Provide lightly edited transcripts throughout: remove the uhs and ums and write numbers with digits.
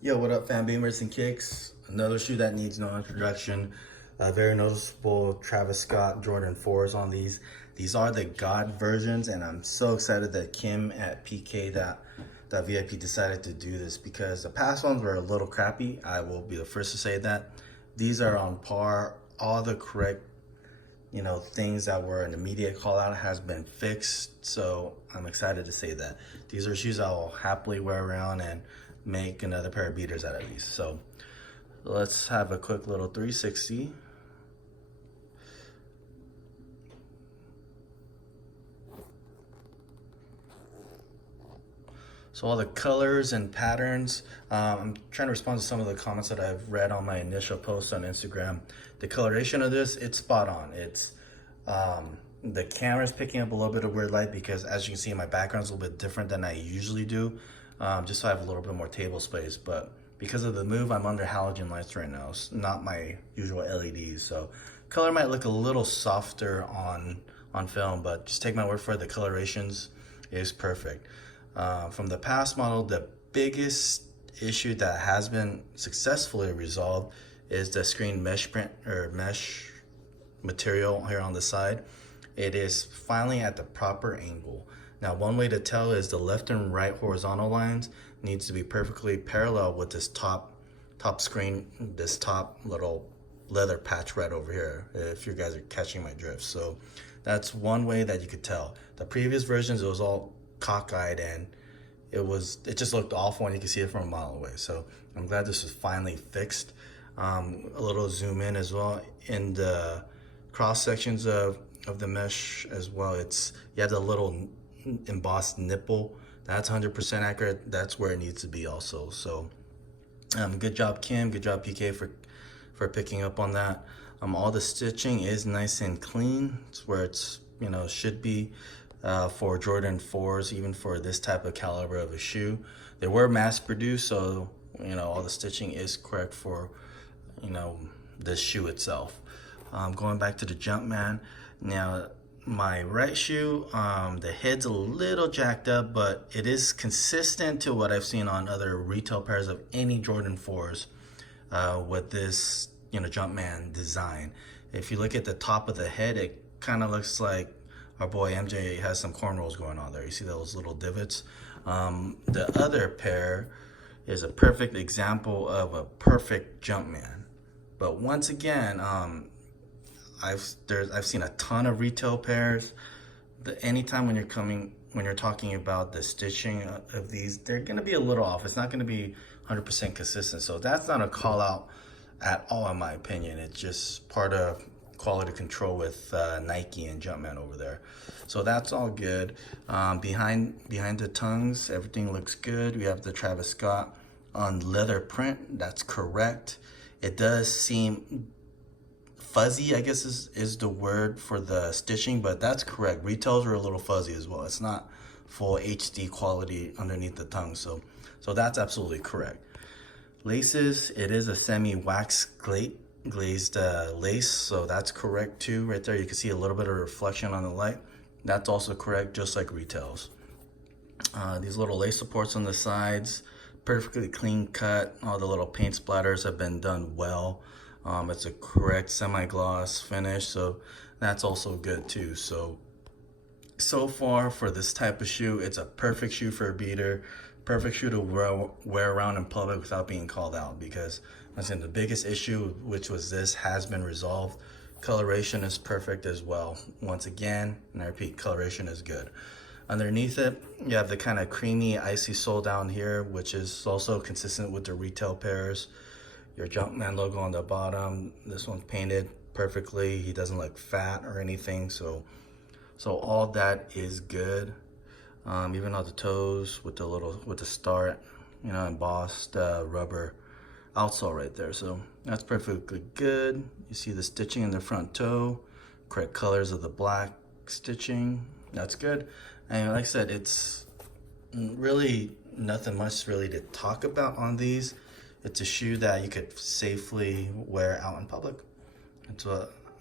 Yo, what up, fan beamers and kicks? Another shoe that needs no introduction. Very noticeable Travis Scott Jordan 4s on these. These are the God versions, and I'm so excited that Kim at PK that VIP decided to do this because the past ones were a little crappy. I will be the first to say that. These are on par. All the correct things that were an immediate call out has been fixed. So I'm excited to say that. These are shoes I will happily wear around and make another pair of beaters out of these. So let's have a quick little 360. So all the colors and patterns, I'm trying to respond to some of the comments that I've read on my initial post on Instagram. The coloration of this, it's spot on. It's the camera's picking up a little bit of weird light because as you can see, my background's a little bit different than I usually do, just so I have a little bit more table space. But because of the move, I'm under halogen lights right now. It's not my usual LEDs. So color might look a little softer on film, but just take my word for it, the colorations is perfect. From the past model, the biggest issue that has been successfully resolved is the screen mesh print or mesh material here on the side. It is finally at the proper angle. Now, one way to tell is the left and right horizontal lines needs to be perfectly parallel with this top screen, this top little leather patch right over here, if you guys are catching my drift. So that's one way that you could tell. The previous versions, it was all cockeyed and it just looked awful and you can see it from a mile away. So I'm glad this is finally fixed. A little zoom in as well in the cross sections of the mesh as well. You have the little embossed nipple. That's 100% accurate. That's where it needs to be also. So good job Kim, good job PK for picking up on that. All the stitching is nice and clean. It's where it's should be. For Jordan 4s, even for this type of caliber of a shoe. They were mass produced, so all the stitching is correct for this shoe itself. Going back to the Jumpman, now my right shoe, the head's a little jacked up, but it is consistent to what I've seen on other retail pairs of any Jordan 4s with this Jumpman design. If you look at the top of the head, it kind of looks like our boy MJ has some cornrows going on there. You see those little divots? The other pair is a perfect example of a perfect Jumpman. But once again, I've seen a ton of retail pairs. Anytime when you're talking about the stitching of these, they're gonna be a little off. It's not gonna be 100% consistent. So that's not a call out at all, in my opinion. It's just part of quality control with Nike and Jumpman over there. So that's all good. Behind the tongues, everything looks good. We have the Travis Scott on leather print. That's correct. It does seem fuzzy, I guess is the word for the stitching, but that's correct. Retails are a little fuzzy as well. It's not full HD quality underneath the tongue. So that's absolutely correct. Laces, it is a semi-wax glazed lace, so that's correct too. Right there you can see a little bit of reflection on the light. That's also correct, just like retails. These little lace supports on the sides, perfectly clean cut. All the little paint splatters have been done well. It's a correct semi-gloss finish, so that's also good too. So far for this type of shoe, it's a perfect shoe for a beater, perfect shoe to wear around in public without being called out, because I said the biggest issue, which was this, has been resolved. Coloration is perfect as well. Once again, and I repeat, coloration is good. Underneath it, you have the kind of creamy, icy sole down here, which is also consistent with the retail pairs. Your Jumpman logo on the bottom. This one's painted perfectly. He doesn't look fat or anything, so all that is good. Even on the toes with the star, embossed rubber outsole right there. So that's perfectly good. You see the stitching in the front toe, correct colors of the black stitching. That's good. And like I said, it's really nothing much really to talk about on these. It's a shoe that you could safely wear out in public.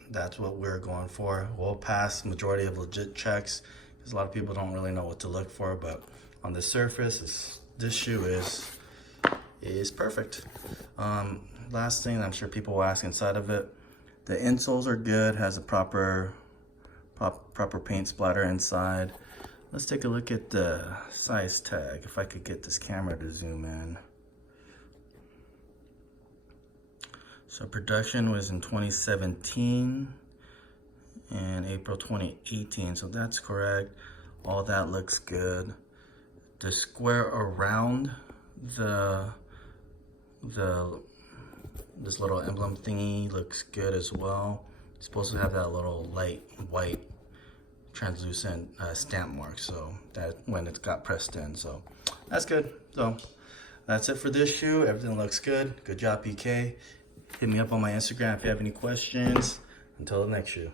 That's what we're going for. We'll pass majority of legit checks because a lot of people don't really know what to look for, but on the surface, this shoe is is perfect. Last thing I'm sure people will ask inside of it, the insoles are good, has a proper paint splatter inside. Let's take a look at the size tag, if I could get this camera to zoom in. So production was in 2017 and April 2018, so that's correct. All that looks good. The square around this little emblem thingy looks good as well. It's supposed to have that little light white translucent stamp mark, so that when it's got pressed in, so that's good. So that's it for this shoe. Everything looks good. Good job, PK. Hit me up on my Instagram if you have any questions. Until the next shoe.